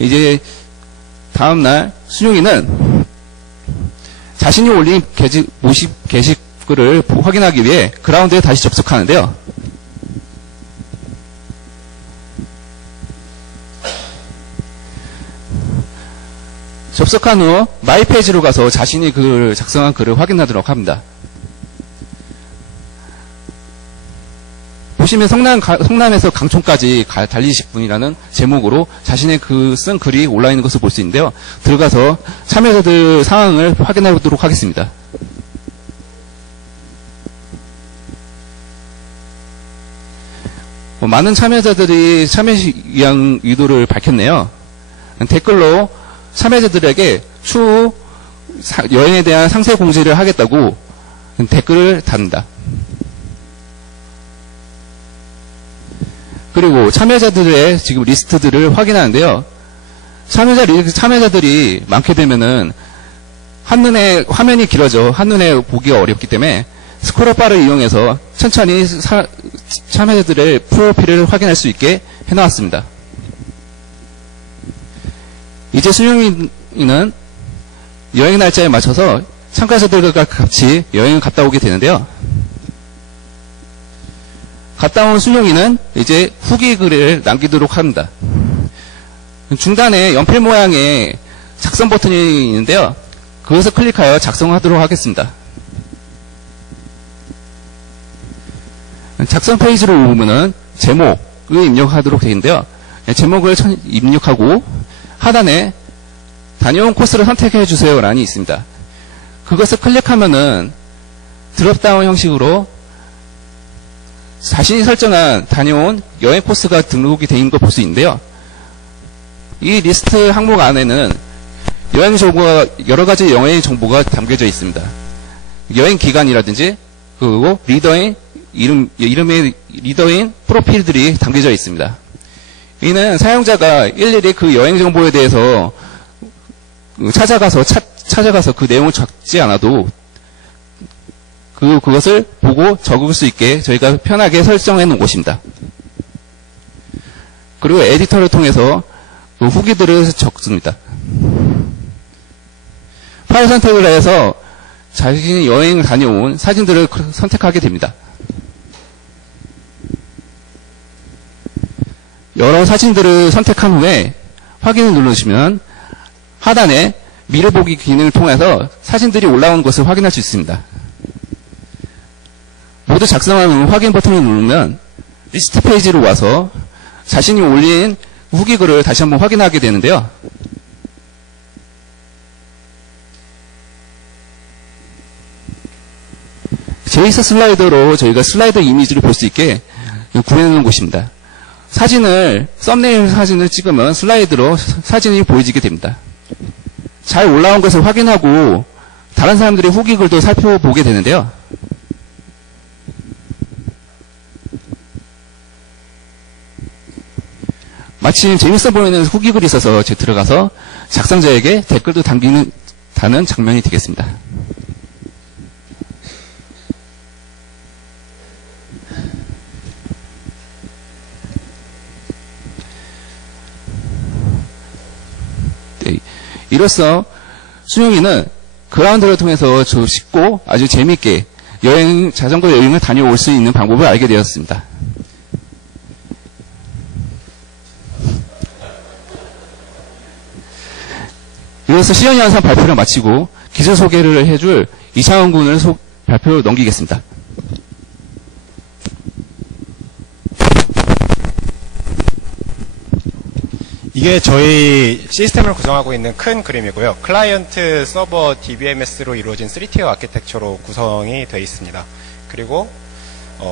이제 다음날 순용이는 자신이 올린 모집 게시글을 확인하기 위해 그라운드에 다시 접속하는데요. 접속한 후 마이 페이지로 가서 자신이 작성한 글을 확인하도록 합니다. 보시면 성남에서 강촌까지 달리실 분이라는 제목으로 자신의 쓴 글이 올라있는 것을 볼 수 있는데요. 들어가서 참여자들 상황을 확인해 보도록 하겠습니다. 많은 참여자들이 참여 의도를 밝혔네요. 댓글로 참여자들에게 추후 여행에 대한 상세 공지를 하겠다고 댓글을 답니다. 그리고 참여자들의 지금 리스트들을 확인하는데요. 참여자들이 많게 되면은 한눈에 화면이 길어져 한눈에 보기가 어렵기 때문에 스크롤바를 이용해서 천천히 참여자들의 프로필을 확인할 수 있게 해놓았습니다. 이제 순영이는 여행 날짜에 맞춰서 참가자들과 같이 여행을 갔다 오게 되는데요. 갔다 온 순영이는 이제 후기 글을 남기도록 합니다. 중단에 연필 모양의 작성 버튼이 있는데요. 그것을 클릭하여 작성하도록 하겠습니다. 작성 페이지로 오면은 제목을 입력하도록 되어 있는데요. 제목을 입력하고 하단에 다녀온 코스를 선택해 주세요 란이 있습니다. 그것을 클릭하면은 드롭다운 형식으로 자신이 설정한 다녀온 여행 코스가 등록이 되어 있는 걸 볼 수 있는데요. 이 리스트 항목 안에는 여행 정보가 여러 가지 여행 정보가 담겨져 있습니다. 여행 기간이라든지 그리고 리더인 이름의 리더인 프로필들이 담겨져 있습니다. 이는 사용자가 일일이 그 여행 정보에 대해서 찾아가서 그 내용을 적지 않아도 그것을 보고 적을 수 있게 저희가 편하게 설정해 놓은 곳입니다. 그리고 에디터를 통해서 그 후기들을 적습니다. 파일 선택을 해서 자신이 여행을 다녀온 사진들을 선택하게 됩니다. 여러 사진들을 선택한 후에 확인을 누르시면 하단에 미리 보기 기능을 통해서 사진들이 올라온 것을 확인할 수 있습니다. 모두 작성한 후 확인 버튼을 누르면 리스트 페이지로 와서 자신이 올린 후기 글을 다시 한번 확인하게 되는데요. 제이스 슬라이더로 저희가 슬라이더 이미지를 볼 수 있게 구해놓은 곳입니다. 썸네일 사진을 찍으면 슬라이드로 사진이 보여지게 됩니다. 잘 올라온 것을 확인하고 다른 사람들의 후기 글도 살펴보게 되는데요. 마침 재밌어 보이는 후기 글이 있어서 들어가서 작성자에게 댓글도 다는 장면이 되겠습니다. 네, 이로써 순영이는 그라운드를 통해서 쉽고 아주 재미있게 자전거 여행을 다녀올 수 있는 방법을 알게 되었습니다. 이로써 시연연산 발표를 마치고 기술 소개를 해줄 이창원 군을 발표 넘기겠습니다. 이게 저희 시스템을 구성하고 있는 큰 그림이고요. 클라이언트 서버 DBMS로 이루어진 3티어 아키텍처로 구성이 되어 있습니다. 그리고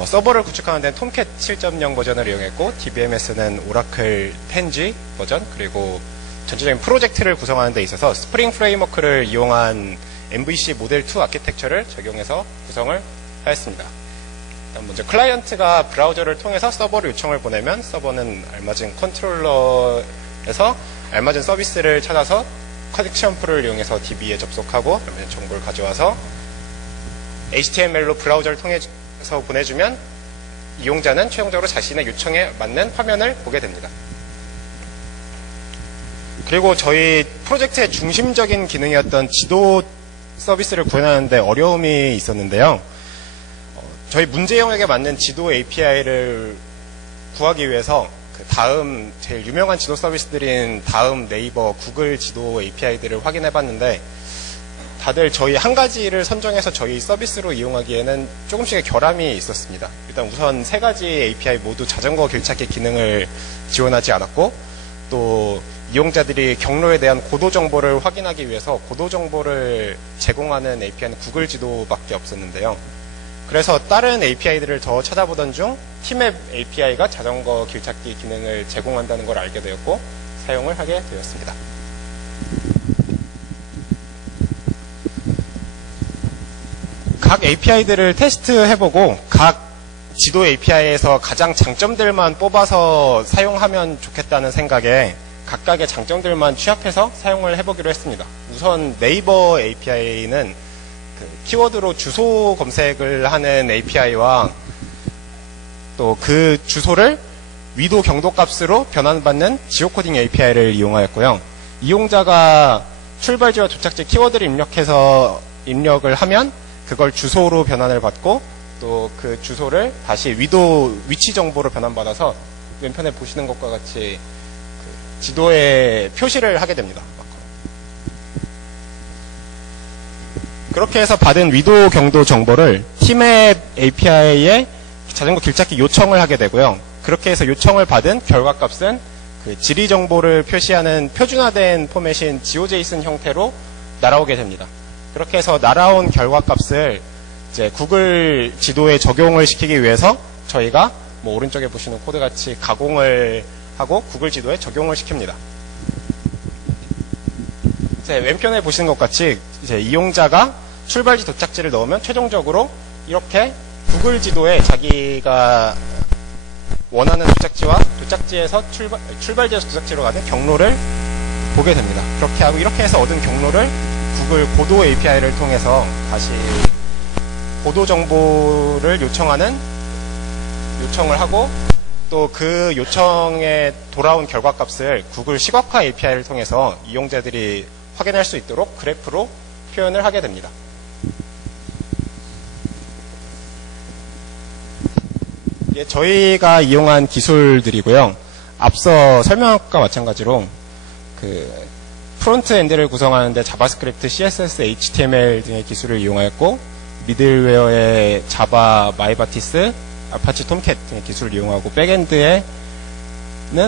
서버를 구축하는 데는 톰캣 7.0 버전을 이용했고 DBMS는 오라클 10G 버전, 그리고 전체적인 프로젝트를 구성하는 데 있어서 스프링 프레임워크를 이용한 MVC 모델 2 아키텍처를 적용해서 구성을 하였습니다. 먼저 클라이언트가 브라우저를 통해서 서버로 요청을 보내면 서버는 알맞은 컨트롤러에서 알맞은 서비스를 찾아서 커넥션 풀을 이용해서 DB에 접속하고 그러면 정보를 가져와서 HTML로 브라우저를 통해서 보내주면 이용자는 최종적으로 자신의 요청에 맞는 화면을 보게 됩니다. 그리고 저희 프로젝트의 중심적인 기능이었던 지도 서비스를 구현하는데 어려움이 있었는데요. 저희 문제 영역에 맞는 지도 API를 구하기 위해서 그 다음 제일 유명한 지도 서비스들인 다음, 네이버, 구글 지도 API들을 확인해 봤는데 다들 저희 한 가지를 선정해서 저희 서비스로 이용하기에는 조금씩의 결함이 있었습니다. 일단 우선 세 가지 API 모두 자전거 길찾기 기능을 지원하지 않았고 또 이용자들이 경로에 대한 고도 정보를 확인하기 위해서 고도 정보를 제공하는 API는 구글 지도밖에 없었는데요. 그래서 다른 API들을 더 찾아보던 중 티맵 API가 자전거 길찾기 기능을 제공한다는 걸 알게 되었고 사용을 하게 되었습니다. 각 API들을 테스트해보고 각 지도 API에서 가장 장점들만 뽑아서 사용하면 좋겠다는 생각에 각각의 장점들만 취합해서 사용을 해보기로 했습니다. 우선 네이버 API는 그 키워드로 주소 검색을 하는 API와 또 그 주소를 위도 경도 값으로 변환받는 지오코딩 API를 이용하였고요. 이용자가 출발지와 도착지 키워드를 입력을 하면 그걸 주소로 변환을 받고 또 그 주소를 다시 위도 위치 정보로 변환받아서 왼편에 보시는 것과 같이 그 지도에 표시를 하게 됩니다. 그렇게 해서 받은 위도 경도 정보를 티맵 API에 자전거 길찾기 요청을 하게 되고요. 그렇게 해서 요청을 받은 결과값은 그 지리 정보를 표시하는 표준화된 포맷인 GeoJSON 형태로 날아오게 됩니다. 그렇게 해서 날아온 결과값을 이제 구글 지도에 적용을 시키기 위해서 저희가 뭐 오른쪽에 보시는 코드 같이 가공을 하고 구글 지도에 적용을 시킵니다. 이제 왼편에 보시는 것 같이 이제 이용자가 출발지 도착지를 넣으면 최종적으로 이렇게 구글 지도에 자기가 원하는 도착지와 도착지에서 출발지에서 도착지로 가는 경로를 보게 됩니다. 그렇게 하고 이렇게 해서 얻은 경로를 구글 고도 API를 통해서 다시 고도 정보를 요청을 하고 또 그 요청에 돌아온 결과값을 구글 시각화 API를 통해서 이용자들이 확인할 수 있도록 그래프로 표현을 하게 됩니다. 예, 저희가 이용한 기술들이고요. 앞서 설명한 것과 마찬가지로 그 프론트엔드를 구성하는데 자바스크립트, CSS, HTML 등의 기술을 이용하였고 미들웨어의 자바, 마이바티스, 아파치 톰캣 등의 기술을 이용하고 백엔드에는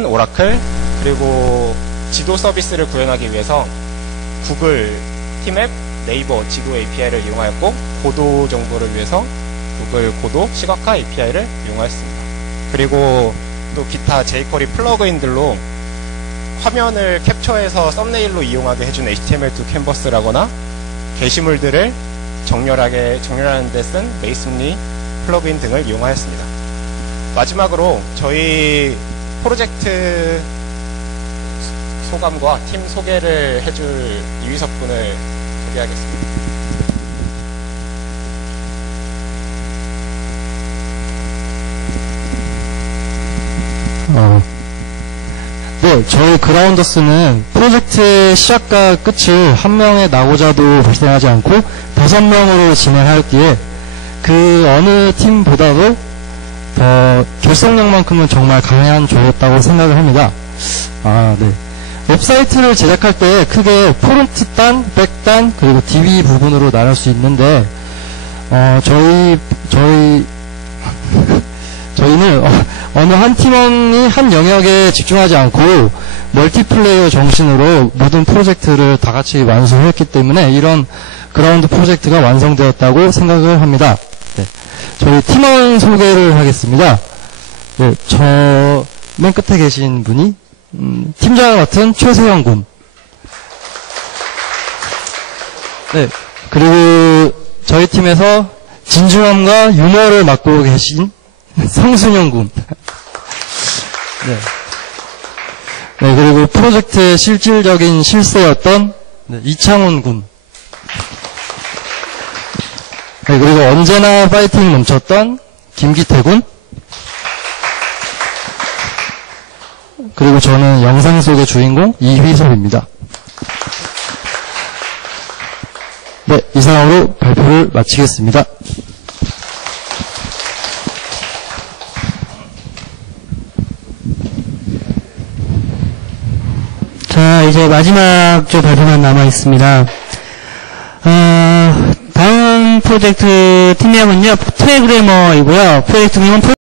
오라클 그리고 지도 서비스를 구현하기 위해서 구글, 티맵, 네이버 지도 API를 이용하였고 고도 정보를 위해서 구글 고도 시각화 API를 이용하였습니다. 그리고 또 기타 jQuery 플러그인들로 화면을 캡처해서 썸네일로 이용하게 해준 HTML2 캔버스라거나 게시물들을 정렬하는 데 쓴 메이슨리 플러그인 등을 이용하였습니다. 마지막으로 저희 프로젝트 소감과 팀 소개를 해줄 이휘석 분을 소개하겠습니다. 네, 저희 그라운더스는 프로젝트의 시작과 끝을 한 명의 낙오자도 발생하지 않고 5명으로 진행하였기에 그 어느 팀보다도 더 결속력만큼은 정말 강한 조였다고 생각을 합니다. 네. 웹사이트를 제작할 때 크게 프론트단, 백단, 그리고 DB 부분으로 나눌 수 있는데, 저희는 어느 한 팀원이 한 영역에 집중하지 않고 멀티플레이어 정신으로 모든 프로젝트를 다 같이 완수했기 때문에 이런 그라운드 프로젝트가 완성되었다고 생각을 합니다. 네. 저희 팀원 소개를 하겠습니다. 네, 저 맨 끝에 계신 분이 팀장을 맡은 최세영 군. 네, 그리고 저희 팀에서 진중함과 유머를 맡고 계신 성순영 군. 네. 네, 그리고 프로젝트의 실질적인 실세였던 이창훈 군. 네, 그리고 언제나 파이팅 넘쳤던 김기태 군. 그리고 저는 영상 속의 주인공 이휘섭입니다. 네, 이상으로 발표를 마치겠습니다. 자, 이제 마지막 발표만 남아 있습니다. 다음 프로젝트 팀명은요, 프로그래머이고요. 프로젝트 명은